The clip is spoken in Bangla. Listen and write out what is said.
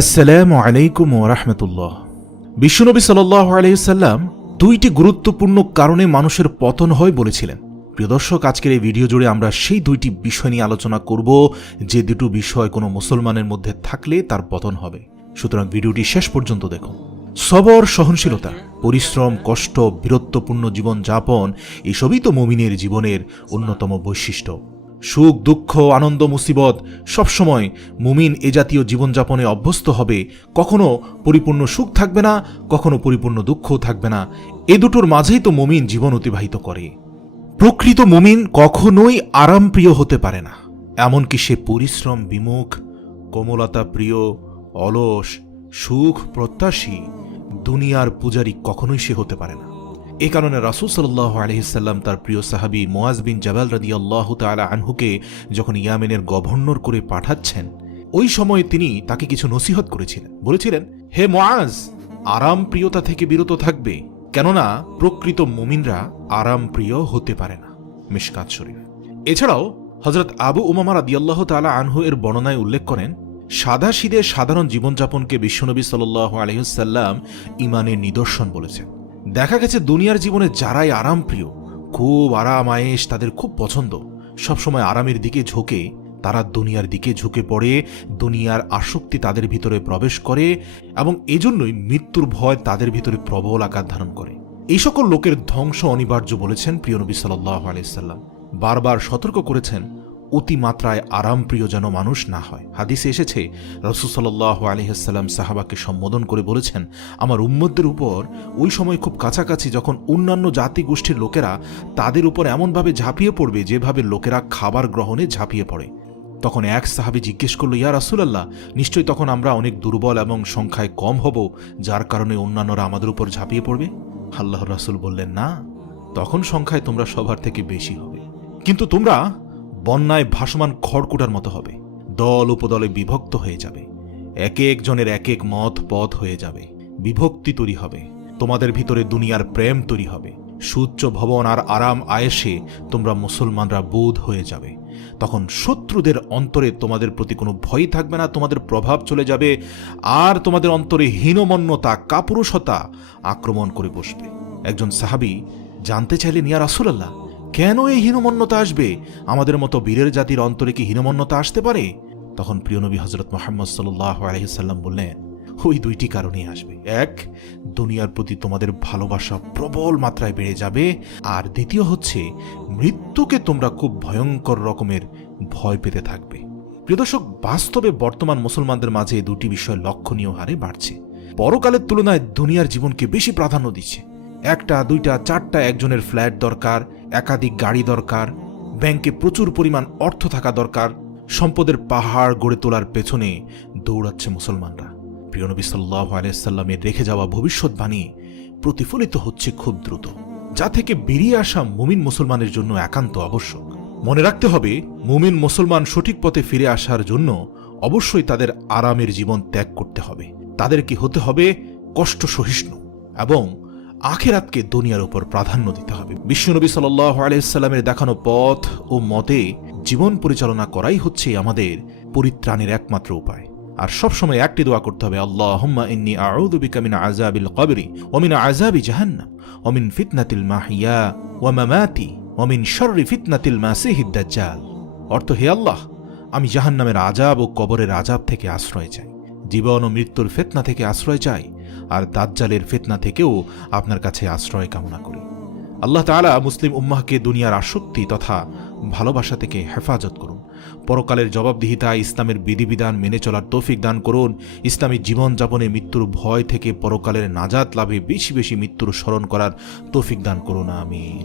আসসালামু আলাইকুম ওয়া রাহমাতুল্লাহ। বিশ্বনবী সাল্লাল্লাহু আলাইহি সাল্লাম দুইটি গুরুত্বপূর্ণ কারণে মানুষের পতন হয় বলেছিলেন। প্রিয় দর্শক, আজকের এই ভিডিও জুড়ে আমরা সেই দুইটি বিষয় নিয়ে আলোচনা করব, যে দুটো বিষয় কোনো মুসলমানের মধ্যে থাকলে তার পতন হবে। সুতরাং ভিডিওটি শেষ পর্যন্ত দেখুন। সবর, সহনশীলতা, পরিশ্রম, কষ্ট, বীরত্বপূর্ণ জীবন যাপন, এসবই তো মুমিনের জীবনের অন্যতম বৈশিষ্ট্য। সুখ, দুঃখ, আনন্দ, মুসিবত, সবসময় মুমিন এ জাতীয় জীবনযাপনে অভ্যস্ত হবে। কখনো পরিপূর্ণ সুখ থাকবে না, কখনো পরিপূর্ণ দুঃখও থাকবে না। এ দুটোর মাঝেই তো মুমিন জীবন অতিবাহিত করে। প্রকৃত মুমিন কখনোই আরামপ্রিয় হতে পারে না। এমনকি সে পরিশ্রম বিমুখ, কোমলতা প্রিয়, অলস, সুখ প্রত্যাশী, দুনিয়ার পূজারী কখনোই সে হতে পারে না। এ কারণে রাসূল সাল্লাল্লাহু আলাইহি সাল্লাম তার প্রিয় সাহাবী মুআজ বিন জাবাল রাদিয়াল্লাহু তাআলা আনহুকে যখন ইয়ামেনের গভর্নর করে পাঠাচ্ছেন, ওই সময় তিনি তাকে কিছু নসিহত করেছিলেন। বলেছিলেন, হে মুআজ, আরাম প্রিয়তা থেকে বিরত থাকবে, কেননা প্রকৃত মুমিনরা আরাম প্রিয় হতে পারে না। মিশকাত শরীফ। এছাড়াও হযরত আবু উমামা রাদিয়াল্লাহু তাআলা আনহু এর বর্ণনায় উল্লেখ করেন, সাদাসিধে সাধারণ জীবনযাপনকে বিশ্বনবী সাল্লাল্লাহু আলাইহি সাল্লাম ঈমানের নিদর্শন বলেছেন। দেখা গেছে দুনিয়ার জীবনে যারাই আরাম প্রিয়, খুব আরাম আয়েশ তাদের খুব পছন্দ, সবসময় আরামের দিকে ঝোঁকে, তারা দুনিয়ার দিকে ঝুঁকে পড়ে, দুনিয়ার আসক্তি তাদের ভিতরে প্রবেশ করে এবং এজন্যই মৃত্যুর ভয় তাদের ভিতরে প্রবল আকার ধারণ করে। এই সকল লোকের ধ্বংস অনিবার্য বলেছেন প্রিয় নবী সাল্লাল্লাহু আলাইহি সাল্লাম। বারবার সতর্ক করেছেন অতিমাত্রায় আরামপ্রিয় যেন মানুষ না হয়। হাদিসে এসেছে, রাসূল সাল্লাল্লাহু আলাইহি সাল্লাম সাহাবাকে সম্বোধন করে বলেছেন, আমার উম্মতদের উপর ওই সময় খুব কাছাকাছি যখন অন্যান্য জাতি গোষ্ঠীর লোকেরা তাদের উপর এমনভাবে ঝাঁপিয়ে পড়বে যেভাবে লোকেরা খাবার গ্রহণে ঝাঁপিয়ে পড়ে। তখন এক সাহাবী জিজ্ঞেস করল, ইয়া রাসূলুল্লাহ, নিশ্চয়ই তখন আমরা অনেক দুর্বল এবং সংখ্যায় কম হব, যার কারণে অন্যান্যরা আমাদের উপর ঝাঁপিয়ে পড়বে? আল্লাহর রাসূল বললেন, না, তখন সংখ্যায় তোমরা সবার থেকে বেশি হবে, কিন্তু তোমরা বন্যায় ভাসমান খড়কুটার মতো হবে, দল উপদলে বিভক্ত হয়ে যাবে, এক একজনের এক এক মত পথ হয়ে যাবে, বিভক্তি তৈরি হবে, তোমাদের ভিতরে দুনিয়ার প্রেম তৈরি হবে, সুউচ্চ ভবন আর আরাম আয়েশে তোমরা মুসলমানরা বোধ হয়ে যাবে। তখন শত্রুদের অন্তরে তোমাদের প্রতি কোনো ভয় থাকবে না, তোমাদের প্রভাব চলে যাবে, আর তোমাদের অন্তরে হীনমন্যতা, কাপুরুষতা আক্রমণ করে বসবে। একজন সাহাবী জানতে চাইলেন, ইয়া রাসূলুল্লাহ, কেন এই হীনমন্যতা আসবে? আমাদের মতো বীরের জাতির অন্তরে কি হীনমন্যতা আসতে পারে? তখন প্রিয় নবী হযরত মুহাম্মদ সাল্লাল্লাহু আলাইহি সাল্লাম বললেন, ওই দুইটি কারণেই আসবে। এক, দুনিয়ার প্রতি তোমাদের ভালোবাসা প্রবল মাত্রায় বেড়ে যাবে, আর দ্বিতীয় হচ্ছে মৃত্যুকে তোমরা খুব ভয়ঙ্কর রকমের ভয় পেতে থাকবে। প্রিয় দর্শক, বাস্তবে বর্তমান মুসলমানদের মাঝে এই দুটি বিষয় লক্ষণীয় হারে বাড়ছে। পরকালের তুলনায় দুনিয়ার জীবনকে বেশি প্রাধান্য দিচ্ছে। একটা, দুইটা, চারটা একজনের ফ্ল্যাট দরকার, একাধিক গাড়ি দরকার, ব্যাংকে প্রচুর পরিমাণ অর্থ থাকা দরকার, সম্পদের পাহাড় গড়ে তোলার পেছনে দৌড়াচ্ছে মুসলমানরা। প্রিয় নবী সাল্লাল্লাহু আলাইহি সাল্লামের রেখে যাওয়া ভবিষ্যৎবাণী প্রতিফলিত হচ্ছে খুব দ্রুত, যা থেকে বেরিয়ে আসা মুমিন মুসলমানের জন্য একান্ত আবশ্যক। মনে রাখতে হবে, মুমিন মুসলমান সঠিক পথে ফিরে আসার জন্য অবশ্যই তাদের আরামের জীবন ত্যাগ করতে হবে। তাদেরকে হতে হবে কষ্ট সহিষ্ণু এবং আখিরাতকে দুনিয়ার উপর প্রাধান্য দিতে হবে। বিশ্বনবী সাল্লাল্লাহু আলাইহি সাল্লামের দেখানো পথ ও মতে জীবন পরিচালনা করাই হচ্ছে আমাদের পরিত্রাণের একমাত্র উপায়। আর সবসময় একটি দোয়া করতে হবে, আল্লাহুম্মা ইন্নী আউযু বিকা মিন আযাবিল কবরি ওয়া মিন আযাবি জাহান্নাম ওয়া মিন ফিতনাতিল মাহইয়া ওয়া মামাতি ওয়া মিন শাররি ফিতনাতিল মাসিহিদ দাজ্জাল। অর্থ, হে আল্লাহ, আমি জাহান্নামের আযাব ও কবরের আযাব থেকে আশ্রয় চাই, জীবন ও মৃত্যুর ফিতনা থেকে আশ্রয় চাই, আর দাজ্জালের ফিতনা থেকেও আপনার কাছে আশ্রয় কামনা করি। আল্লাহ তাআলা মুসলিম উম্মাহকে দুনিয়ার আসক্তি তথা ভালোবাসা থেকে হেফাজত করুন। পরকালের জবাবদিহিতা, ইসলামের বিধিবিধান মেনে চলার তৌফিক দান করুন। ইসলামী জীবনযাপনে মৃত্যুর ভয় থেকে পরকালের নাজাত লাভে বেশি বেশি মৃত্যুর স্মরণ করার তৌফিক দান করুন। আমিন।